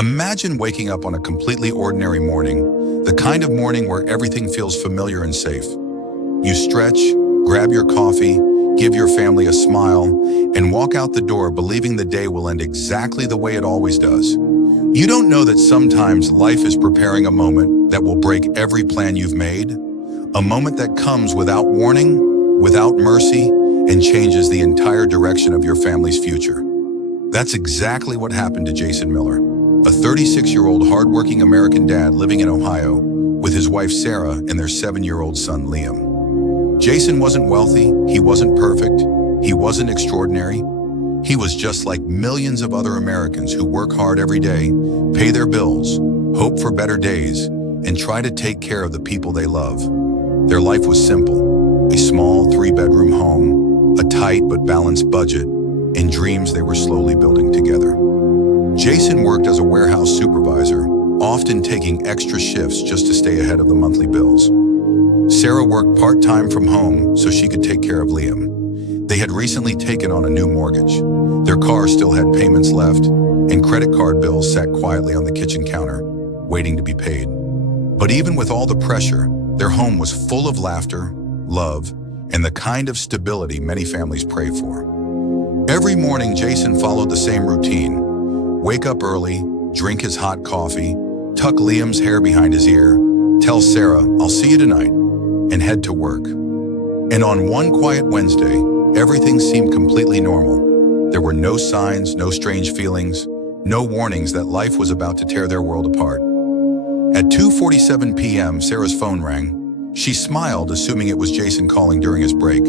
Imagine waking up on a completely ordinary morning, the kind of morning where everything feels familiar and safe. You stretch, grab your coffee, give your family a smile, and walk out the door believing the day will end exactly the way it always does. You don't know that sometimes life is preparing a moment that will break every plan you've made, a moment that comes without warning, without mercy, and changes the entire direction of your family's future. That's exactly what happened to Jason Miller, a 36-year-old hardworking American dad living in Ohio with his wife Sarah and their 7-year-old son Liam. Jason wasn't wealthy, he wasn't perfect, he wasn't extraordinary. He was just like millions of other Americans who work hard every day, pay their bills, hope for better days, and try to take care of the people they love. Their life was simple: a small 3-bedroom home, a tight but balanced budget, and dreams they were slowly building together. Jason worked as a warehouse supervisor, often taking extra shifts just to stay ahead of the monthly bills. Sarah worked part-time from home so she could take care of Liam. They had recently taken on a new mortgage. Their car still had payments left, and credit card bills sat quietly on the kitchen counter, waiting to be paid. But even with all the pressure, their home was full of laughter, love, and the kind of stability many families pray for. Every morning, Jason followed the same routine. Wake up early, drink his hot coffee, tuck Liam's hair behind his ear, tell Sarah, "I'll see you tonight," and head to work. And on one quiet Wednesday, everything seemed completely normal. There were no signs, no strange feelings, no warnings that life was about to tear their world apart. At 2:47 p.m., Sarah's phone rang. She smiled, assuming it was Jason calling during his break.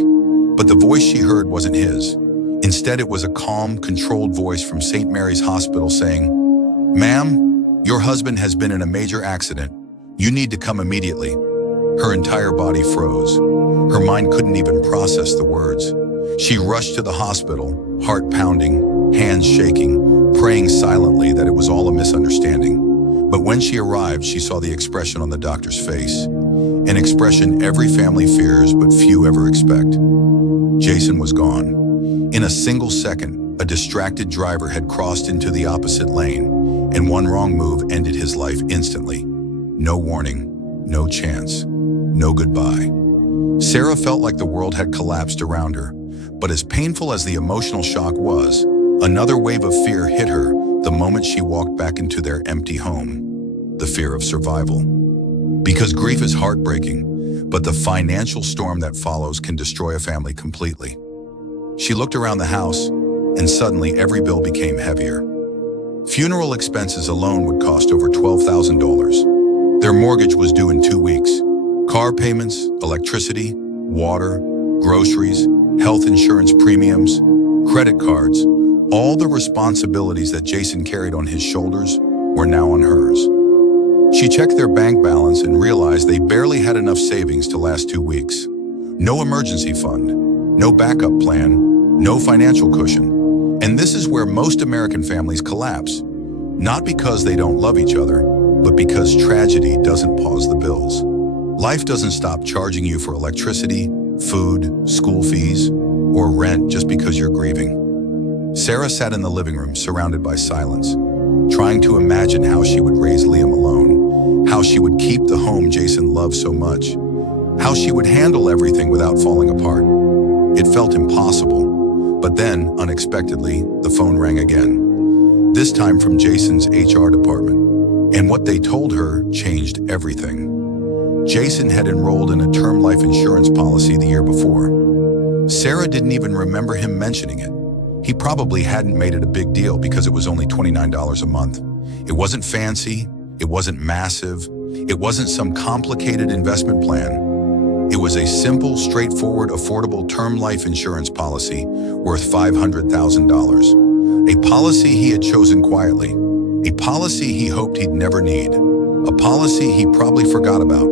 But the voice she heard wasn't his. Instead, it was a calm, controlled voice from St. Mary's Hospital saying, "Ma'am, your husband has been in a major accident. You need to come immediately." Her entire body froze. Her mind couldn't even process the words. She rushed to the hospital, heart pounding, hands shaking, praying silently that it was all a misunderstanding. But when she arrived, she saw the expression on the doctor's face, an expression every family fears but few ever expect. Jason was gone. In a single second, a distracted driver had crossed into the opposite lane, and one wrong move ended his life instantly. No warning, no chance, no goodbye. Sarah felt like the world had collapsed around her, but as painful as the emotional shock was, another wave of fear hit her the moment she walked back into their empty home. The fear of survival. Because grief is heartbreaking, but the financial storm that follows can destroy a family completely. She looked around the house, and suddenly every bill became heavier. Funeral expenses alone would cost over $12,000. Their mortgage was due in 2 weeks. Car payments, electricity, water, groceries, health insurance premiums, credit cards, all the responsibilities that Jason carried on his shoulders were now on hers. She checked their bank balance and realized they barely had enough savings to last 2 weeks. No emergency fund, no backup plan, no financial cushion. And this is where most American families collapse. Not because they don't love each other, but because tragedy doesn't pause the bills. Life doesn't stop charging you for electricity, food, school fees, or rent just because you're grieving. Sarah sat in the living room surrounded by silence, trying to imagine how she would raise Liam alone, how she would keep the home Jason loved so much, how she would handle everything without falling apart. It felt impossible. But then, unexpectedly, the phone rang again, this time from Jason's HR department. And what they told her changed everything. Jason had enrolled in a term life insurance policy the year before. Sarah didn't even remember him mentioning it. He probably hadn't made it a big deal because it was only $29 a month. It wasn't fancy, it wasn't massive, it wasn't some complicated investment plan. It was a simple, straightforward, affordable term life insurance policy worth $500,000. A policy he had chosen quietly. A policy he hoped he'd never need. A policy he probably forgot about.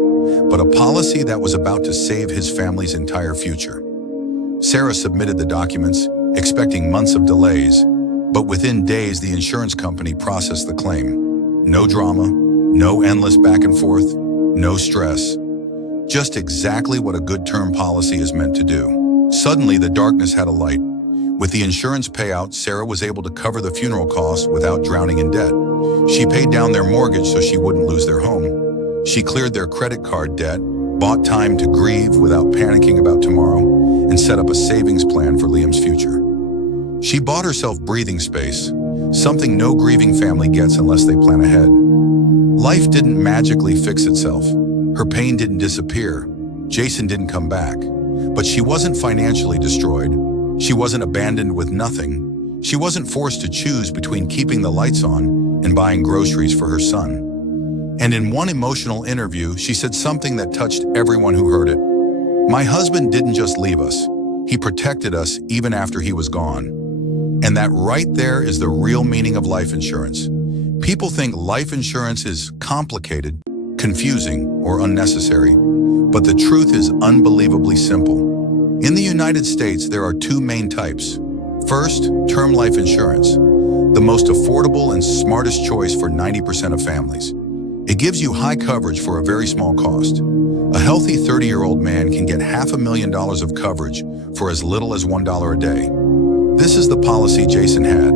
But a policy that was about to save his family's entire future. Sarah submitted the documents, expecting months of delays. But within days, the insurance company processed the claim. No drama, no endless back and forth, no stress. Just exactly what a good term policy is meant to do. Suddenly, the darkness had a light. With the insurance payout, Sarah was able to cover the funeral costs without drowning in debt. She paid down their mortgage so she wouldn't lose their home. She cleared their credit card debt, bought time to grieve without panicking about tomorrow, and set up a savings plan for Liam's future. She bought herself breathing space, something no grieving family gets unless they plan ahead. Life didn't magically fix itself. Her pain didn't disappear. Jason didn't come back. But she wasn't financially destroyed. She wasn't abandoned with nothing. She wasn't forced to choose between keeping the lights on and buying groceries for her son. And in one emotional interview, she said something that touched everyone who heard it. "My husband didn't just leave us. He protected us even after he was gone." And that right there is the real meaning of life insurance. People think life insurance is complicated, confusing, or unnecessary. But the truth is unbelievably simple. In the United States, there are two main types. First, term life insurance, the most affordable and smartest choice for 90% of families. It gives you high coverage for a very small cost. A healthy 30-year-old man can get $500,000 of coverage for as little as $1 a day. This is the policy Jason had,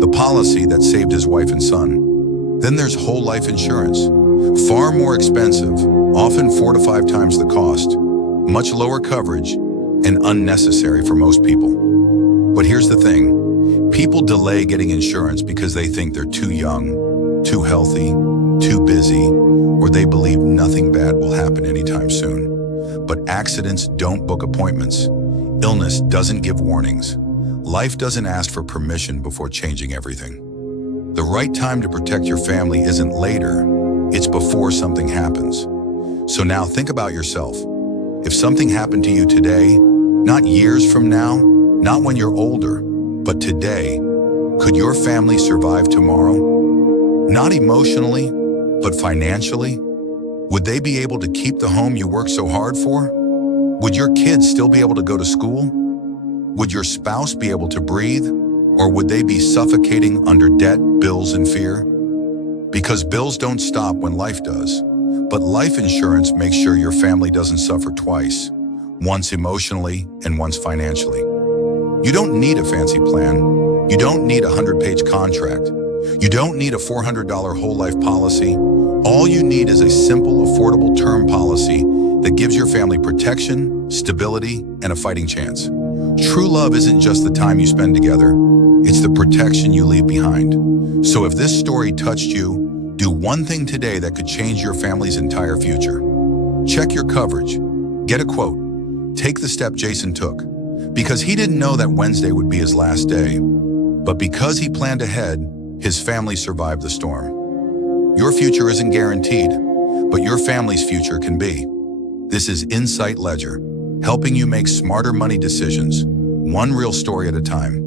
the policy that saved his wife and son. Then there's whole life insurance, far more expensive, often 4 to 5 times the cost, much lower coverage, and unnecessary for most people. But here's the thing, people delay getting insurance because they think they're too young, too healthy, too busy, or they believe nothing bad will happen anytime soon. But accidents don't book appointments. Illness doesn't give warnings. Life doesn't ask for permission before changing everything. The right time to protect your family isn't later, it's before something happens. So now think about yourself. If something happened to you today, not years from now, not when you're older, but today, could your family survive tomorrow? Not emotionally, but financially? Would they be able to keep the home you worked so hard for? Would your kids still be able to go to school? Would your spouse be able to breathe? Or would they be suffocating under debt, bills, and fear? Because bills don't stop when life does. But life insurance makes sure your family doesn't suffer twice, once emotionally and once financially. You don't need a fancy plan. You don't need a 100-page contract. You don't need a $400 whole life policy. All you need is a simple, affordable term policy that gives your family protection, stability, and a fighting chance. True love isn't just the time you spend together, it's the protection you leave behind. So if this story touched you, do one thing today that could change your family's entire future. Check your coverage. Get a quote. Take the step Jason took. Because he didn't know that Wednesday would be his last day. But because he planned ahead, his family survived the storm. Your future isn't guaranteed, but your family's future can be. This is Insight Ledger, helping you make smarter money decisions, one real story at a time.